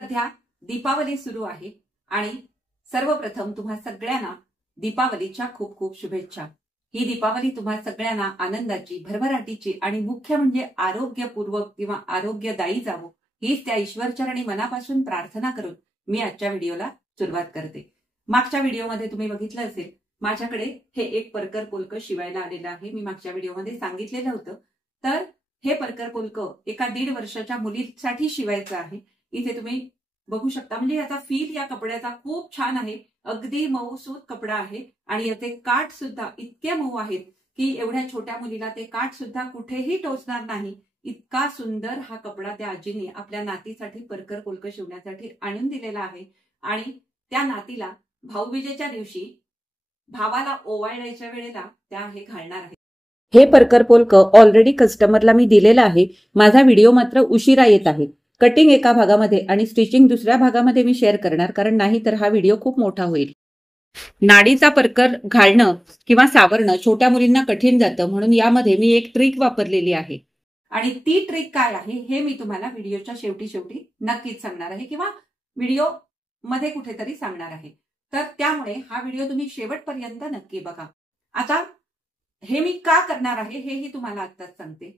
सध्या दीपावली सुरू आहे आणि सर्वप्रथम तुम्हा सगळ्यांना दीपावलीच्या खूप खूप शुभेच्छा। ही दीपावली तुम्हा सगळ्यांना आनंदाची, भरभराटीची आणि मुख्य म्हणजे आरोग्यपूर्वक किंवा आरोग्यदायी जावो हीच त्या ईश्वरचरणी मनापासून प्रार्थना करून मी आजच्या व्हिडिओला सुरुवात करते। मागच्या व्हिडिओमध्ये तुम्ही बघितलं असेल माझ्याकडे हे एक परकर पोलक शिवायला आलेलं आहे। मी मागच्या व्हिडिओमध्ये सांगितलेलं होतं। तर हे परकर पोलक एका 1.5 वर्षाच्या मुलीसाठी शिवायचं आहे। इथे तुम्ही बघू शकता, म्हणजे याचा फील या कपड्याचा खूप छान आहे। अगदी मऊसूत कपडा आहे आणि याचे काठ सुद्धा इतके मऊ आहेत की एवढ्या छोट्या मुलीला ते काठ सुद्धा कुठेही टोचणार नाही। इतका सुंदर हा कपडा त्या आजीने आपल्या नातीसाठी परकर पोलक शिवण्यासाठी आणून दिलेला आहे आणि त्या नातीला भाऊबीजेच्या दिवशी भावाला ओवाळण्याच्या वेळेला त्या हे घालणार आहे। हे परकर पोलक ऑलरेडी कस्टमरला मी दिलेलं आहे। माझा व्हिडिओ मात्र उशिरा येत आहे। कटिंग एका भागामध्ये आणि स्टिचिंग दुसऱ्या भागामध्ये मी शेअर करणार, कारण नाही तर हा व्हिडिओ खूप मोठा होईल। नाडीचा परकर घालणं किंवा सावरणं छोट्या मुलींना कठीण जातं, म्हणून यामध्ये मी एक ट्रिक वापरलेली आहे आणि ती ट्रिक काय आहे हे मी तुम्हाला व्हिडिओच्या शेवटी नक्कीच सांगणार आहे किंवा व्हिडिओ मध्ये कुठेतरी सांगणार आहे। तर त्यामुळे हा व्हिडिओ तुम्ही शेवटपर्यंत नक्की बघा। आता हे मी का करणार आहे हेही तुम्हाला आत्ताच सांगते,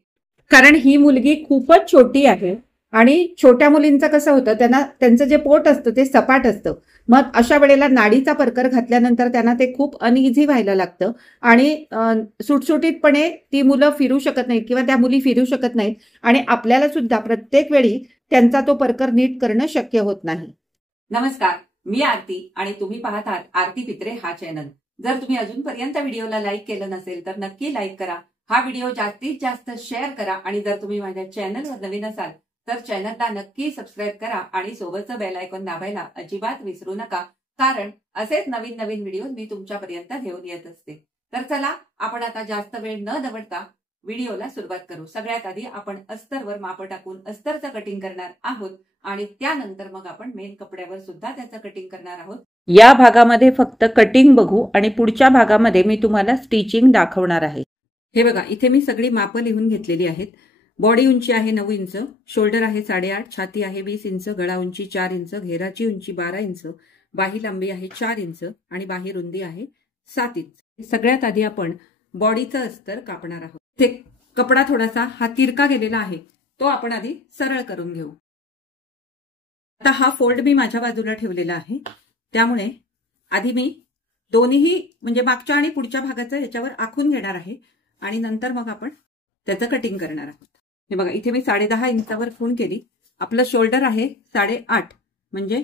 कारण ही मुलगी खूपच छोटी आहे आणि छोट्या मुलींचं कसं होतं, त्यांचं जे पोट असतं ते सपाट असतं। मग अशा वेळेला नाडीचा परकर घातल्यानंतर त्यांना ते खूप अनइझी व्हायला लागतं आणि सुटसुटीतपणे ती मुलं फिरू शकत नाहीत किंवा त्या मुली फिरू शकत नाहीत आणि आपल्याला सुद्धा प्रत्येक वेळी त्यांचा तो परकर नीट करणं शक्य होत नाही। नमस्कार, मी आरती आणि तुम्ही पाहत आहात आरती पित्रे हा चॅनल। जर तुम्ही अजूनपर्यंत व्हिडिओला लाईक केलं नसेल तर नक्की लाईक करा, हा व्हिडिओ जास्तीत जास्त शेअर करा आणि जर तुम्ही माझ्या चॅनलवर नवीन असाल तर चॅनलला नक्की सबस्क्राईब करा आणि सोबतचं बेल आयकॉन दाबायला अजिबात विसरू नका, कारण असेच नवीन व्हिडिओ मी तुमच्यापर्यंत घेऊन येत असते। तर चला आपण आता जास्त वेळ न दवडता व्हिडिओला सुरुवात करू। सगळ्यात आधी आपण अस्तरवर माप टाकून अस्तरचं कटिंग करणार आहोत आणि त्यानंतर मग आपण मेन कपड्यावर सुद्धा त्याचं कटिंग करणार आहोत। या भागामध्ये फक्त कटिंग बघू आणि पुढच्या भागामध्ये मी तुम्हाला स्टिचिंग दाखवणार आहे। हे बघा, इथे मी सगळी माप लिहून घेतलेली आहेत। बॉडी उंची आहे 9 इंच, शोल्डर आहे 8.5, छाती आहे 20 इंच, गळा उंची 4 इंच, घेराची उंची 12 इंच, बाही लांबी आहे 4 इंच आणि बाही रुंदी आहे 7 इंच। सगळ्यात आधी आपण बॉडीचं अस्तर कापणार आहोत। ते कपडा थोडासा हा तिरका गेलेला आहे, तो आपण आधी सरळ करून घेऊ। आता हा फोल्ड मी माझ्या बाजूला ठेवलेला आहे, त्यामुळे आधी मी दोन्ही म्हणजे मागच्या आणि पुढच्या भागाचं याच्यावर आखून घेणार आहे आणि नंतर मग आपण त्याचं कटिंग करणार आहोत। हे बघा, इथे मी 10.5 इंचावर खूण केली। आपलं शोल्डर आहे 8.5, म्हणजे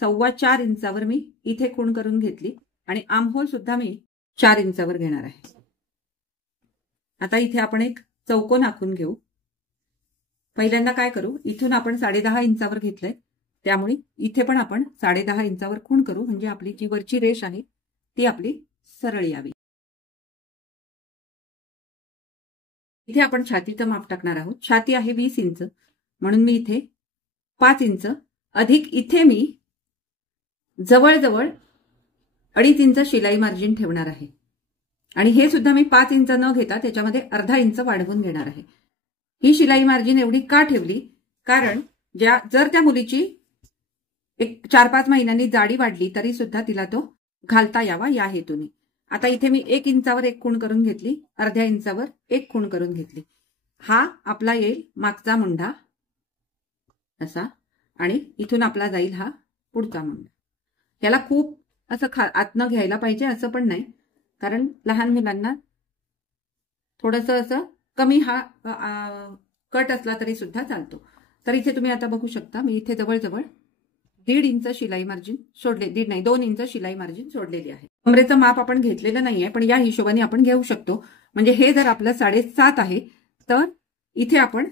4.25 इंचावर मी इथे खूण करून घेतली आणि आर्म होल सुद्धा मी 4 इंचावर घेणार आहे। आता इथे आपण एक चौकोन आखून घेऊ। पहिल्यांदा काय करू, इथून आपण 10.5 इंचावर घेतलंय, त्यामुळे इथे पण आपण 10.5 इंचावर खूण करू, म्हणजे आपली जी वरची रेष आहे ती आपली सरळ यावी। इथे आपण छातीचं माप टाकणार आहोत। छाती आहे 20 इंच, म्हणून मी इथे 5 इंच अधिक इथे मी जवळजवळ 2.5 इंच शिलाई मार्जिन ठेवणार आहे आणि हे सुद्धा मी 5 इंच न घेता त्याच्यामध्ये अर्धा इंच वाढवून घेणार आहे। ही शिलाई मार्जिन एवढी का ठेवली, कारण जर त्या मुलीची एक 4-5 महिन्यांनी जाडी वाढली तरी सुद्धा तिला तो घालता यावा या हेतूने। आता इथे मी 1 इंचावर एक खूण करून घेतली, अर्ध्या इंचावर एक खूण करून घेतली। हा आपला येईल मागचा मुंढा असा आणि इथून आपला जाईल हा पुढचा मुंढा। याला खूप असं आतनं घ्यायला पाहिजे असं पण नाही, कारण लहान मुलांना थोडंसं असं कमी हा कट असला तरी सुद्धा चालतो। तर इथे तुम्ही आता बघू शकता, मी इथे जवळजवळ 1.5 इंच शिलाई मार्जिन सोडले, 1.5 नाही 2 इंच शिलाई मार्जिन सोडलेली आहे। कमरेचं माप आपण घेतलेलं नाहीये, पण या हिशोबाने आपण घेऊ शकतो। म्हणजे हे जर आपलं 7.5 आहे तर इथे आपण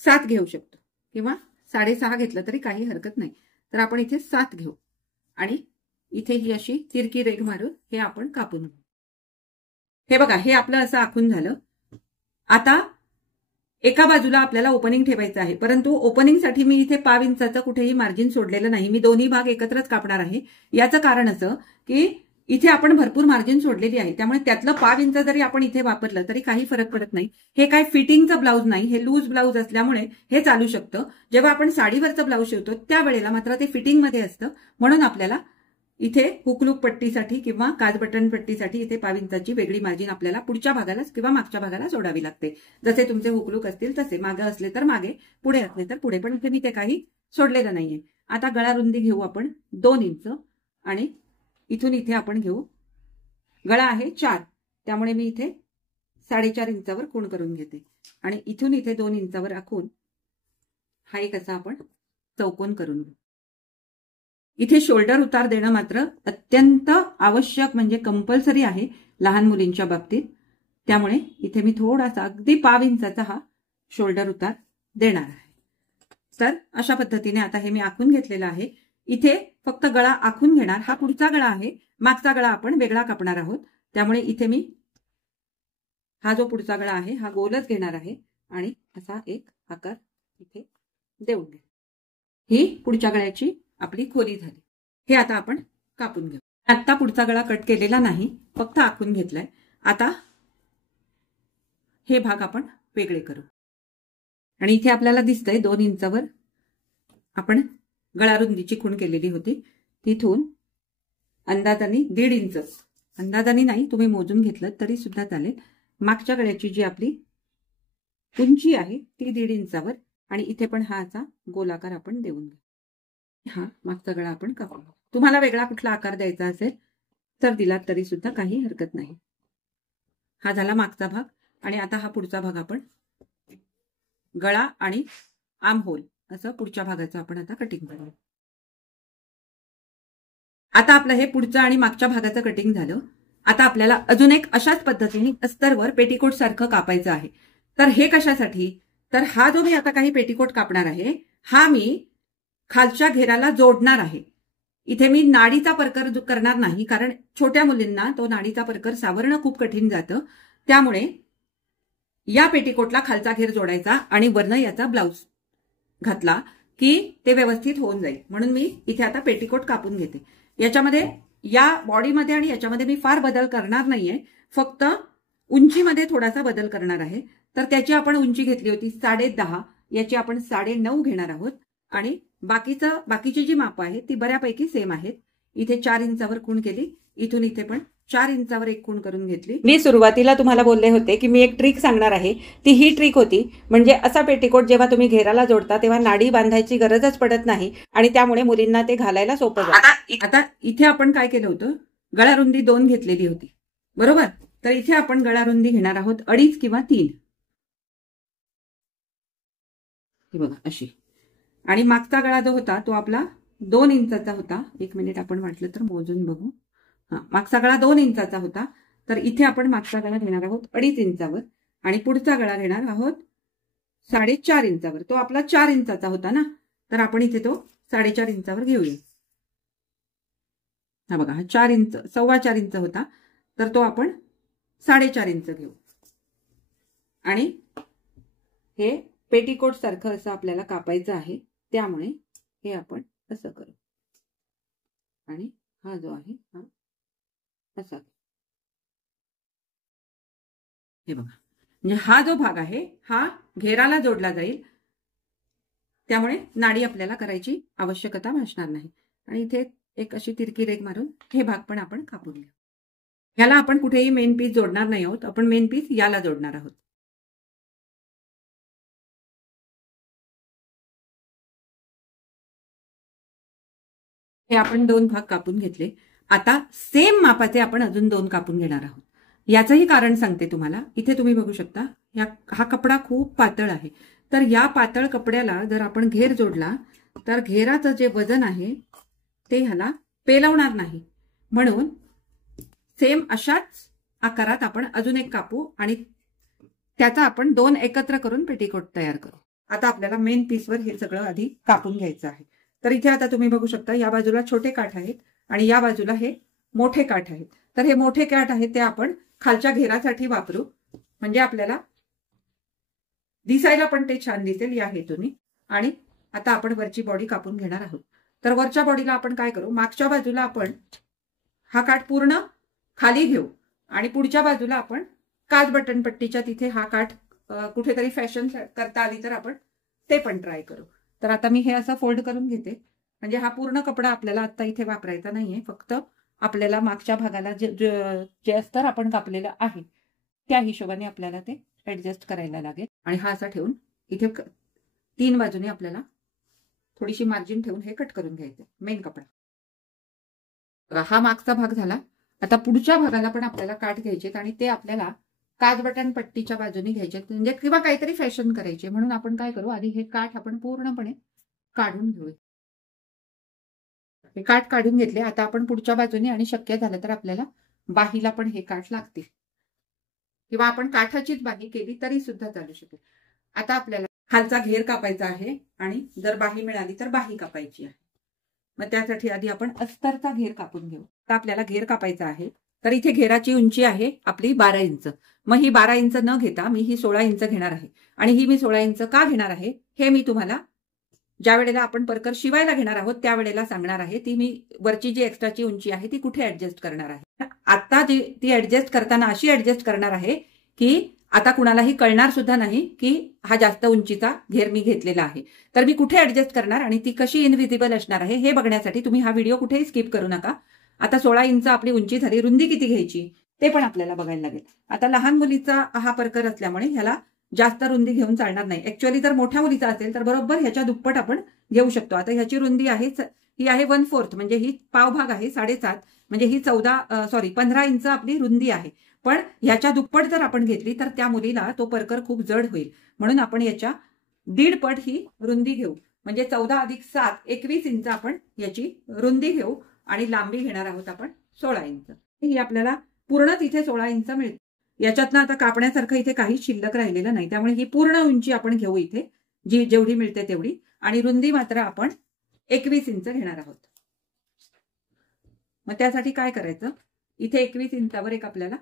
7 घेऊ शकतो किंवा 6.5 घेतलं तरी काही हरकत नाही। तर आपण इथे 7 घेऊ आणि इथे ही अशी तिरकी रेघ मारून हे आपण कापून घेऊ। हे बघा, हे आपलं असं आखून झालं। आता एका बाजूला आपल्याला ओपनिंग ठेवायचं आहे, परंतु ओपनिंगसाठी मी इथे 5 इंचाचं कुठेही मार्जिन सोडलेलं नाही। मी दोन्ही भाग एकत्रच कापणार आहे। याचं कारण असं की इथे आपण भरपूर मार्जिन सोडलेली आहे, त्यामुळे त्यातलं 5 इंच जरी आपण इथे वापरलं तरी काही फरक पडत नाही. हे काय फिटिंगचं ब्लाऊज नाही, हे लूज ब्लाऊज असल्यामुळे हे चालू शकतं. जेव्हा आपण साडीवरचं ब्लाऊज शिवतो त्यावेळेला मात्र ते फिटिंगमध्ये असतं, म्हणून आपल्याला इथे हुकलूक पट्टीसाठी किंवा काज बटन पट्टीसाठी इथे 5 इंचाची वेगळी मार्जिन आपल्याला पुढच्या भागाला किंवा मागच्या भागाला सोडावी लागते. जसे तुमचे हुकलूक असतील तसे, मागे असले तर मागे, पुढे असले तर पुढे, पण इथे मी ते काही सोडलेलं नाहीये. आता गळा रुंदी घेऊ आपण 2 इंच आणि इथून इथे आपण घेऊ, गळा आहे 4, त्यामुळे मी इथे 4.5 इंचावर खूण करून घेते आणि इथून इथे 2 इंचावर आखून हा एक असा आपण चौकोन करून घेऊ. इथे शोल्डर उतार देणं मात्र अत्यंत आवश्यक म्हणजे कंपल्सरी आहे लहान मुलींच्या बाबतीत, त्यामुळे इथे मी थोडासा अगदी 5 इंचाचा हा शोल्डर उतार देणार आहे. तर अशा पद्धतीने आता हे मी आखून घेतलेलं आहे. इथे फक्त गळा आखून घेणार, हा पुढचा गळा आहे, मागचा गळा आपण वेगळा कापणार आहोत, त्यामुळे इथे मी हा जो पुढचा गळा आहे हा गोलच घेणार आहे आणि असा एक आकार इथे देऊन घे. ही पुढच्या गळ्याची आपली खोली झाली. हे आता आपण कापून घेऊ. आता पुढचा गळा कट केलेला नाही, फक्त आखून घेतलाय. आता हे भाग आपण वेगळे करू आणि इथे आपल्याला दिसतंय 2 इंचावर आपण गळा रुंदीची खूण केलेली होती, तिथून अंदाजाने 1.5 इंच, अंदाजाने नाही तुम्ही मोजून घेतलं तरी सुद्धा चालेल, मागच्या गळ्याची जी आपली उंची आहे ती 1.5 इंचावर आणि इथे पण हा असा गोलाकार आपण देऊन घेऊ. हा मागचा गळा आपण कापू. तुम्हाला वेगळा कुठला आकार द्यायचा असेल तर दिला तरी सुद्धा काही हरकत नाही. हा झाला मागचा भाग आणि आता हा पुढचा भाग आपण गळा आणि आर्म होल असं पुढच्या भागाचं आपण आता कटिंग करू. आता आपलं हे पुढचं आणि मागच्या भागाचं कटिंग झालं. आता आपल्याला अजून एक अशाच पद्धतीने अस्तरवर पेटीकोट सारखं कापायचं आहे. तर हे कशासाठी, तर हा जो मी आता काही पेटीकोट कापणार आहे हा मी खालच्या घेराला जोडणार आहे. इथे मी नाडीचा परकर करणार नाही, कारण छोट्या मुलींना तो नाडीचा परकर सावरणं खूप कठीण जातं, त्यामुळे या पेटीकोटला खालचा घेर जोडायचा आणि वरनं याचा ब्लाऊज घातला की ते व्यवस्थित होऊन जाईल. म्हणून मी इथे आता पेटीकोट कापून घेते. याच्यामध्ये या बॉडीमध्ये आणि याच्यामध्ये मी फार बदल करणार नाहीये, फक्त उंचीमध्ये थोडासा बदल करणार आहे. तर त्याची आपण उंची घेतली होती 10.5, याची आपण 9.5 घेणार आहोत आणि बाकीची जी माप आहे ती बऱ्यापैकी सेम आहेत. इथे 4 इंचावर खूण केली, इथून इथे पण 4 इंचावर एक खूण करून घेतली. मी सुरुवातीला तुम्हाला बोलले होते की मी एक ट्रिक सांगणार आहे, ती ही ट्रिक होती, म्हणजे असा पेटीकोट जेव्हा तुम्ही घेराला जोडता तेव्हा नाडी बांधायची गरजच पडत नाही आणि त्यामुळे मुलींना ते घालायला सोपं जातं. आता इथे आपण काय केलं होतं, गळा रुंदी 2 घेतलेली होती, बरोबर. तर इथे आपण गळा रुंदी घेणार आहोत 2.5 किंवा 3, ही बघा अशी. आणि मागचा गळा जो होता तो आपला 2 इंचाचा होता. 1 मिनिट आपण वाटलं तर मोजून बघू. मागचा गळा 2 इंचाचा होता, तर इथे आपण मागचा गळा घेणार आहोत 2.5 इंचावर आणि पुढचा गळा घेणार आहोत 4.5 इंचावर. तो आपला 4 इंचाचा होता ना, तर आपण इथे तो 4.5 इंचावर घेऊया. हा बघा, हा 4 इंच, 4.25 इंच होता, तर तो आपण 4.5 इंच घेऊ आणि हे पेटीकोट सारखं असं आपल्याला कापायचं आहे, त्यामुळे हे आपण असं करू आणि हा जो आहे हा असा. हे बघा, म्हणजे हा जो भाग आहे हा घेराला जोडला जाईल, त्यामुळे नाडी आपल्याला करायची आवश्यकता भासणार नाही. आणि इथे एक अशी तिरकी रेघ मारून हे भाग पण आपण कापून घेऊ. याला आपण कुठेही मेन पीस जोडणार नाही आहोत, आपण मेन पीस याला जोडणार आहोत. हे आपण 2 भाग कापून घेतले. आता सेम मापाचे आपण अजून 2 कापून घेणार आहोत. याचंही कारण सांगते तुम्हाला. इथे तुम्ही बघू शकता हा कपडा खूप पातळ आहे, तर या पातळ कपड्याला जर आपण घेर जोडला तर घेराचं जे वजन आहे ते ह्याला पेलवणार नाही, म्हणून सेम अशाच आकारात आपण अजून एक कापू आणि त्याचा आपण 2 एकत्र करून पेटीकोट तयार करू. आता आपल्याला मेन पीसवर हे सगळं आधी कापून घ्यायचं आहे. तर इथे आता तुम्ही बघू शकता या बाजूला छोटे काठ आहेत आणि या बाजूला हे मोठे काठ आहेत. तर हे मोठे काठ आहेत ते आपण खालच्या घेरासाठी वापरू, म्हणजे आपल्याला दिसायला पण ते छान दिसेल या हेतूने. आणि आता आपण वरची बॉडी कापून घेणार आहोत. तर वरच्या बॉडीला आपण काय करू, मागच्या बाजूला आपण हा काठ पूर्ण खाली घेऊ आणि पुढच्या बाजूला आपण काज बटन पट्टीच्या तिथे हा काठ कुठेतरी फॅशन करता आली तर आपण ते पण ट्राय करू. तर आता मी हे असं फोल्ड करून घेते. म्हणजे हा पूर्ण कपडा आपल्याला आता इथे वापरायचा नाहीये, फक्त आपल्याला मागच्या भागाला जे अस्तर आपण कापलेलं आहे त्या हिशोबाने आपल्याला ते ऍडजस्ट करायला लागेल. आणि हा असा ठेवून इथे 3 बाजूने आपल्याला थोडीशी मार्जिन ठेवून हे कट करून घ्यायचं मेन कपडा. हा मागचा भाग झाला. आता पुढच्या भागाला पण आपल्याला काठ घ्यायचे आणि ते आपल्याला काज बटन पट्टीच्या बाजूने घ्यायचे, म्हणजे किंवा काहीतरी फॅशन करायचे. म्हणून आपण काय करू, आधी हे काठ आपण पूर्णपणे काढून घेऊ. हे काठ काढून घेतले. आता आपण पुढच्या बाजूने आणि शक्य झालं तर आपल्याला बाहीला पण हे काठ लागतील, किंवा आपण काठाचीच बाही केली तरी सुद्धा चालू शकेल. आता आपल्याला खालचा घेर कापायचा आहे आणि जर बाही मिळाली तर बाही कापायची आहे. मग त्यासाठी आधी आपण अस्तरचा घेर कापून घेऊ. आता आपल्याला घेर कापायचा आहे. तर इथे घेराची उंची आहे आपली 12 इंच. मग ही 12 इंच न घेता मी ही 16 इंच घेणार आहे. आणि ही मी 16 इंच का घेणार आहे हे मी तुम्हाला ज्या वेळेला आपण परकर शिवायला घेणार आहोत त्यावेळेला सांगणार आहे. ती मी वरची जी एक्स्ट्राची उंची आहे ती कुठे ऍडजस्ट करणार आहे. आता ती ऍडजस्ट करताना अशी ऍडजस्ट करणार आहे की आता कुणालाही कळणार सुद्धा नाही की हा जास्त उंचीचा घेर मी घेतलेला आहे. तर मी कुठे ऍडजस्ट करणार आणि ती कशी इनव्हिजिबल असणार आहे हे बघण्यासाठी तुम्ही हा व्हिडिओ कुठेही स्किप करू नका. आता 16 इंच आपली उंची झाली. रुंदी किती घ्यायची ते पण आपल्याला बघायला लागेल. आता लहान मुलीचा हा परकर असल्यामुळे ह्याला जास्त रुंदी घेऊन चालणार नाही. ऍक्च्युअली जर मोठ्या मुलीचा असेल तर बरोबर ह्याच्या दुप्पट आपण घेऊ शकतो. आता ह्याची रुंदी आहे ही आहे 1/4, म्हणजे ही पावभाग आहे 7.5, म्हणजे ही 15 इंच आपली रुंदी आहे. पण ह्याच्या दुप्पट जर आपण घेतली तर त्या मुलीला तो परकर खूप जड होईल. म्हणून आपण याच्या 1.5 पट ही रुंदी घेऊ. म्हणजे 14 + 7 21 इंच आपण याची रुंदी घेऊ आणि लांबी घेणार आहोत आपण 16 इंच. ही आपल्याला पूर्ण तिथे 16 इंच मिळते. याच्यातनं आता कापण्यासारखं इथे काही शिल्लक राहिलेलं नाही. त्यामुळे ही पूर्ण उंची आपण घेऊ इथे, जी जेवढी मिळते तेवढी. आणि रुंदी मात्र आपण 21 इंच घेणार आहोत. मग त्यासाठी काय करायचं, इथे 21 इंचावर एक आपल्याला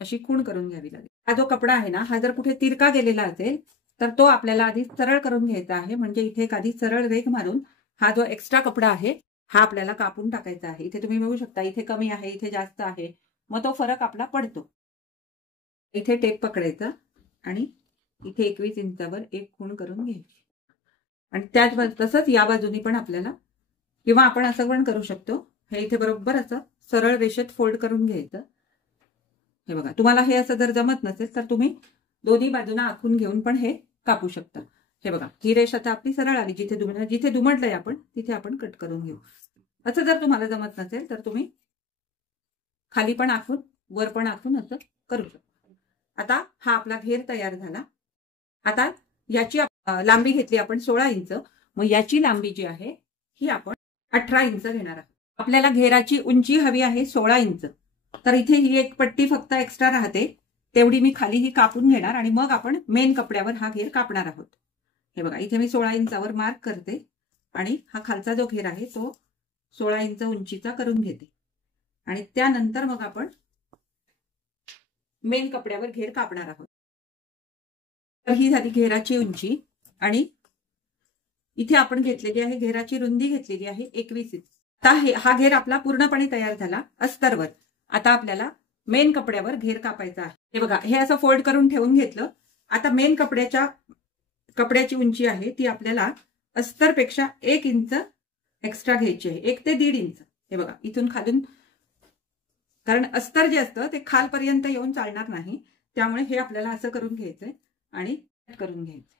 अशी खूण करून घ्यावी लागेल. हा जो कपडा आहे ना, हा जर कुठे तिरका गेलेला असेल तर तो आपल्याला आधी सरळ करून घ्यायचा आहे. म्हणजे इथे एक आधी सरळ रेघ मारून हा जो एक्स्ट्रा कपडा आहे हा आपल्याला कापून टाकायचा आहे. इथे तुम्ही बघू शकता, इथे कमी आहे, इथे जास्त आहे. मग तो फरक आपला पडतो. इथे टेप पकडायचा आणि इथे 21 इंचावर एक खूण करून घ्यायची. आणि त्याच तसंच या बाजूनी पण आपल्याला, किंवा आपण असं पण करू शकतो, हे इथे बरोबर असं सरळ रेषेत फोल्ड करून घ्यायचं. हे बघा, तुम्हाला हे असं जर जमत नसेल तर तुम्ही दोन्ही बाजूना आखून घेऊन पण हे कापू शकता. हे बघा, ही रेष आता आपली सरळ आली. जिथे दुमडलंय आपण तिथे आपण कट करून घेऊ. असं जर तुम्हाला जमत नसेल तर तुम्ही खाली पण आखून वर पण आखून असं करू शकता. आता हा आपला घेर तयार झाला. आता याची लांबी घेतली आपण 16 इंच. मग याची लांबी जी आहे ही आपण 18 इंच घेणार आहोत. आपल्याला घेराची उंची हवी आहे 16 इंच. तर इथे ही एक पट्टी फक्त एक्स्ट्रा राहते, तेवढी मी खाली ही कापून घेणार आणि मग आपण मेन कपड्यावर हा घेर कापणार आहोत. हे बघा, इथे मी 16 इंचावर मार्क करते आणि हा खालचा जो घेर आहे तो 16 इंच उंचीचा करून घेते. आणि त्यानंतर मग आपण मेन कपड्यावर घेर कापणार आहोत. तर ही झाली घेराची उंची. आणि इथे आपण घेतलेली आहे घेराची रुंदी घेतलेली आहे 21 इंच. आता हा घेर आपला पूर्णपणे तयार झाला अस्तरवर. आता आपल्याला मेन कपड्यावर घेर कापायचा आहे. हे बघा, हे असं फोल्ड करून ठेवून घेतलं. आता मेन कपड्याची उंची आहे ती आपल्याला अस्तरपेक्षा 1 इंच एक्स्ट्रा घ्यायची आहे, 1 ते 1.5 इंच. हे बघा, इथून खालून, कारण अस्तर जे असतं ते खालपर्यंत येऊन चालणार नाही, त्यामुळे हे आपल्याला असं करून घ्यायचंय आणि कट करून घ्यायचंय.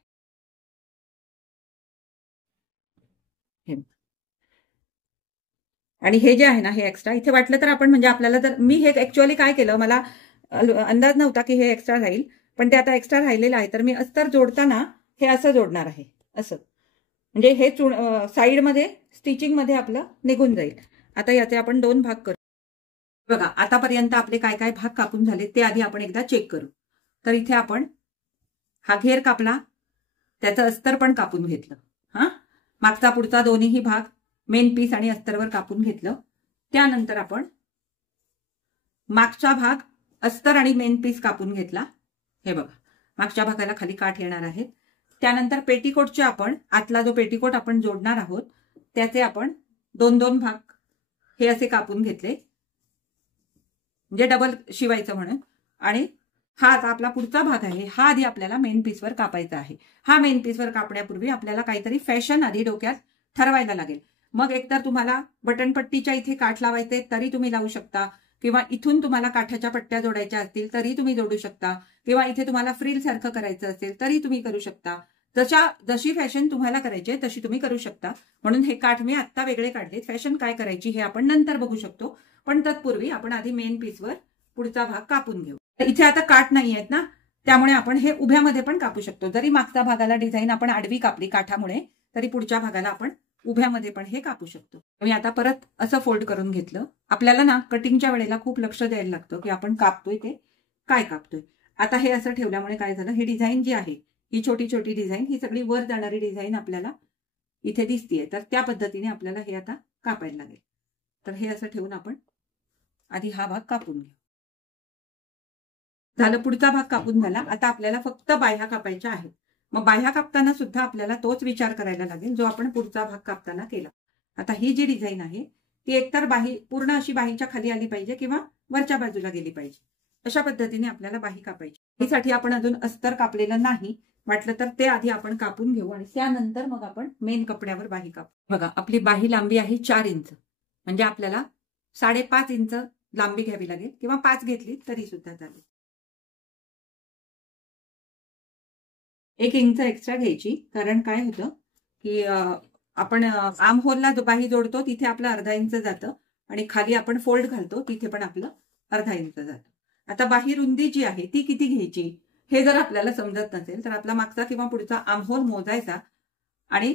आणि हे जे आहे ना, हे एक्स्ट्रा इथे वाटलं तर आपण, म्हणजे आपल्याला जर, मी हे ऍक्च्युअली काय केलं, मला अंदाज नव्हता की हे एक्स्ट्रा राहील, पण ते आता एक्स्ट्रा राहिलेलं आहे. तर मी अस्तर जोडताना हे असं जोडणार आहे, असं, म्हणजे हे साईडमध्ये स्टिचिंगमध्ये आपलं निघून जाईल. आता याचे आपण 2 भाग करू. बघा, आतापर्यंत आपले काय काय भाग कापून झाले ते आधी आपण एकदा चेक करू. तर इथे आपण हा घेर कापला, त्याचं अस्तर पण कापून घेतलं. मागचा पुढचा दोन्हीही भाग मेन पीस आणि अस्तरवर कापून घेतलं. त्यानंतर आपण मागचा भाग अस्तर आणि मेन पीस कापून घेतला. हे बघा, मागच्या भागाला खाली काठ येणार आहेत. त्यानंतर पेटीकोटचे आपण, आतला जो पेटीकोट आपण जोडणार आहोत त्याचे आपण 2-2 भाग हे असे कापून घेतले. म्हणजे डबल शिवायचं म्हणून. आणि हा आता आपला पुढचा भाग आहे, हा आधी आपल्याला मेन पीसवर कापायचा आहे. हा मेन पीसवर कापण्यापूर्वी आपल्याला काहीतरी फॅशन आधी डोक्यात ठरवायला लागेल. मग एकतर तुम्हाला बटनपट्टीच्या इथे काठ लावायचे तरी तुम्ही लावू शकता, किंवा इथून तुम्हाला काठाच्या पट्ट्या जोडायच्या असतील तरी तुम्ही जोडू शकता, किंवा इथे तुम्हाला फ्रिल सारखं करायचं असेल तरी तुम्ही करू शकता. जशी फॅशन तुम्हाला करायची तशी तुम्ही करू शकता. म्हणून हे काठ मी आत्ता वेगळे काढले. फॅशन काय करायची हे आपण नंतर बघू शकतो, पण तत्पूर्वी आपण आधी मेन पीसवर पुढचा भाग कापून घेऊ. इथे आता काठ नाही आहेत ना, त्यामुळे आपण हे उभ्यामध्ये पण कापू शकतो. जरी मागच्या भागाला डिझाईन आपण आडवी कापली काठामुळे, तरी पुढच्या भागाला आपण उभ्यामध्ये पण हे कापू शकतो. मी आता परत असं फोल्ड करून घेतलं. आपल्याला ना कटिंगच्या वेळेला खूप लक्ष द्यायला लागतं की आपण कापतोय ते काय कापतोय. आता हे असं ठेवल्यामुळे काय झालं, ही डिझाईन जी आहे, ही छोटी छोटी डिझाईन, ही सगळी वर जाणारी डिझाईन आपल्याला इथे दिसतीये. तर त्या पद्धतीने आपल्याला हे आता कापायला लागेल. तर हे असं ठेवून आपण आधी हा भाग कापून घेऊ. झालं, पुढचा भाग कापून झाला. आता आपल्याला फक्त बाह्या कापायच्या आहेत. मग बाह्या कापताना सुद्धा आपल्याला तोच विचार करायला लागेल जो आपण पुढचा भाग कापताना केला. आता ही जी डिझाईन आहे ती एकतर बाही पूर्ण अशी बाहीच्या खाली आली पाहिजे किंवा वरच्या बाजूला गेली पाहिजे. अशा पद्धतीने आपल्याला बाही कापायची. यासाठी आपण अजून अस्तर कापलेलं नाही, वाटलं तर ते आधी आपण कापून घेऊ आणि त्यानंतर मग आपण मेन कपड्यावर बाही कापू. बघा, आपली बाही लांबी आहे 4 इंच, म्हणजे आपल्याला 5.5 इंच लांबी घ्यावी लागेल, किंवा 5 घेतली तरी सुद्धा चालेल. 1 इंच एक्स्ट्रा घ्यायची, कारण काय होतं की आपण आर्म होलला बाही जोडतो तिथे आपलं अर्धा इंच जातं, आणि खाली आपण फोल्ड घालतो तिथे पण आपलं अर्धा इंच जातं. आता बाही रुंदी जी आहे ती किती घ्यायची हे जर आपल्याला समजत नसेल तर आपला मागचा किंवा पुढचा आर्म होल मोजायचा आणि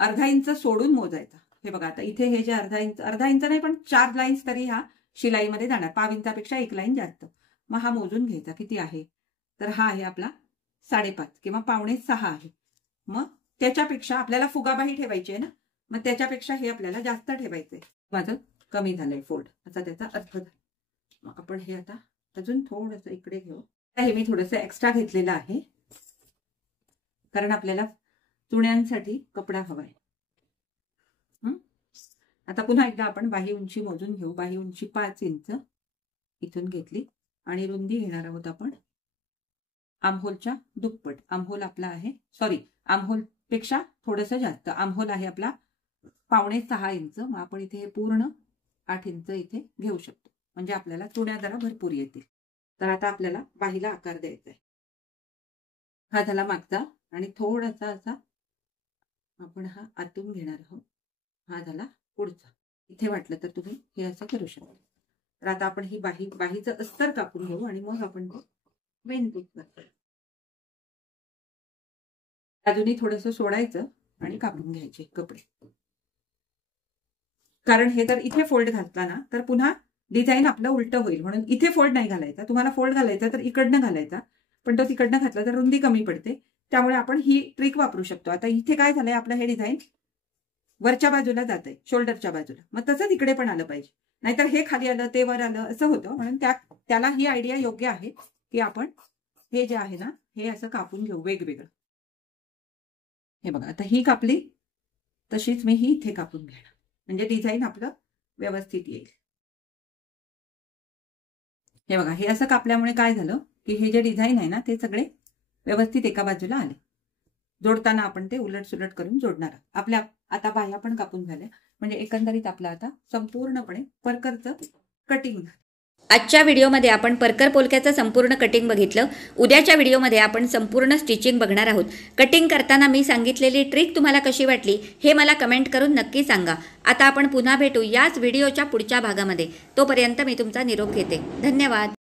अर्धा इंच सोडून मोजायचा. हे बघा, आता इथे हे जे अर्धा इंच नाही पण 4 लाईन्स तरी ह्या शिलाईमध्ये जाणार. पाव इंचापेक्षा 1 लाईन जास्त. मग हा मोजून घ्यायचा किती आहे. तर हा आहे आपला 5.5 किंवा 5.6 आहे. मग त्याच्यापेक्षा आपल्याला फुगाबाही ठेवायची आहे ना, मग त्याच्यापेक्षा हे आपल्याला जास्त ठेवायचंय. माझं कमी झालंय फोल्ड, असा त्याचा अर्थ झाला. मग आपण हे आता अजून थोडंसं इकडे घेऊ. हे मी थोडंसं एक्स्ट्रा घेतलेलं आहे, कारण आपल्याला चुण्यांसाठी कपडा हवाय. आता पुन्हा एकदा आपण बाही उंची मोजून घेऊ. बाही उंची 5 इंच इथून घेतली आणि रुंदी घेणार आहोत आपण आर्महोलच्या दुप्पट. आर्महोल आपला आहे, सॉरी, आर्महोल पेक्षा थोडंसं जास्त. आर्महोल आहे आपला 5.6 इंच. मग आपण इथे हे पूर्ण 8 इंच इथे घेऊ शकतो, म्हणजे आपल्याला चुण्या जरा भरपूर येतील. तर आता आपल्याला बाहीला आकार द्यायचा आहे. हा झाला मागचा, आणि थोडासा असा आपण हा आतून घेणार आहोत. हा झाला पुढचा. इथे वाटलं तर तुम्ही हे असं करू शकता. तर आता आपण ही बाहीचं अस्तर कापून घेऊ आणि मग आपण मेन पीस करतो. अजूनही थोडंसं सोडायचं आणि कापून घ्यायचे कपडे, कारण हे जर इथे फोल्ड घातला ना तर पुन्हा डिझाईन आपलं उलटं होईल. म्हणून इथे फोल्ड नाही घालायचा. तुम्हाला फोल्ड घालायचा तर इकडनं घालायचा, पण तो तिकडनं घातला तर रुंदी कमी पडते. त्यामुळे आपण ही ट्रिक वापरू शकतो. आता इथे काय झालंय, आपलं हे डिझाईन वरच्या बाजूला जात आहे, शोल्डरच्या बाजूला. मग तसंच इकडे पण आलं पाहिजे, नाहीतर हे खाली आलं ते वर आलं असं होतं. म्हणून त्याला ही आयडिया योग्य आहे की आपण हे जे आहे ना हे असं कापून घेऊ वेगवेगळं. हे बघा, आता ही कापली तशीच मी ही इथे कापून घेणार, म्हणजे डिझाईन आपलं व्यवस्थित येईल. हे बघा, हे असं कापल्यामुळे काय झालं की हे जे डिझाईन आहे ना ते सगळे व्यवस्थित एका बाजूला आले. जोडताना आपण ते उलट सुलट करून जोडणार. आपल्या आता बाह्या पण कापून झाल्या, म्हणजे एकंदरीत आपलं आता संपूर्णपणे परकरचं कटिंग झालं. आजच्या व्हिडिओमध्ये आपण परकर पोलक्याचं संपूर्ण कटिंग बघितलं. उद्याच्या व्हिडिओमध्ये आपण संपूर्ण स्टिचिंग बघणार आहोत. कटिंग करताना मी सांगितलेली ट्रिक तुम्हाला कशी वाटली हे मला कमेंट करून नक्की सांगा. आता आपण पुन्हा भेटू याच व्हिडिओच्या पुढच्या भागामध्ये. तोपर्यंत मी तुमचा निरोप घेते. धन्यवाद.